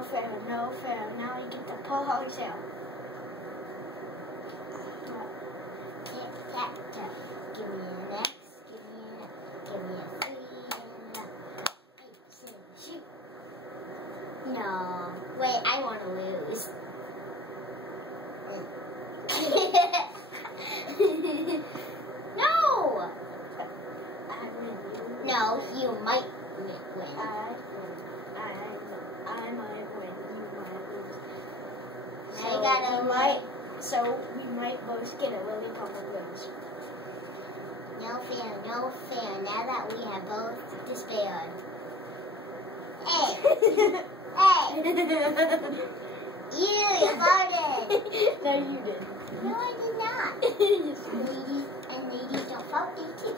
no fair, no fair. Now you get the ponytail. Tic-tac-toe. Give me an X, give me an X, give me a 3 and an 8, 7, shoot. No, wait, I want to lose. No! No, you might win. I might win. You might lose. Now you gotta wait. So we might both get a really couple lose. No fair, no fair. Now that we have both despaired. Hey! Hey! You farted! No, you did. No, I did not. Yes, Ladies don't fart, they tip.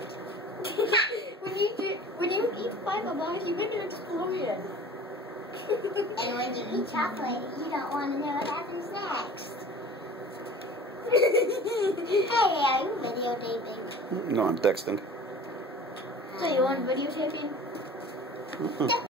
when you eat Bible bars, you get to explosion. And when you eat chocolate, you don't want to know what happens next. Hey, are you videotaping? No, I'm texting. So you want videotaping?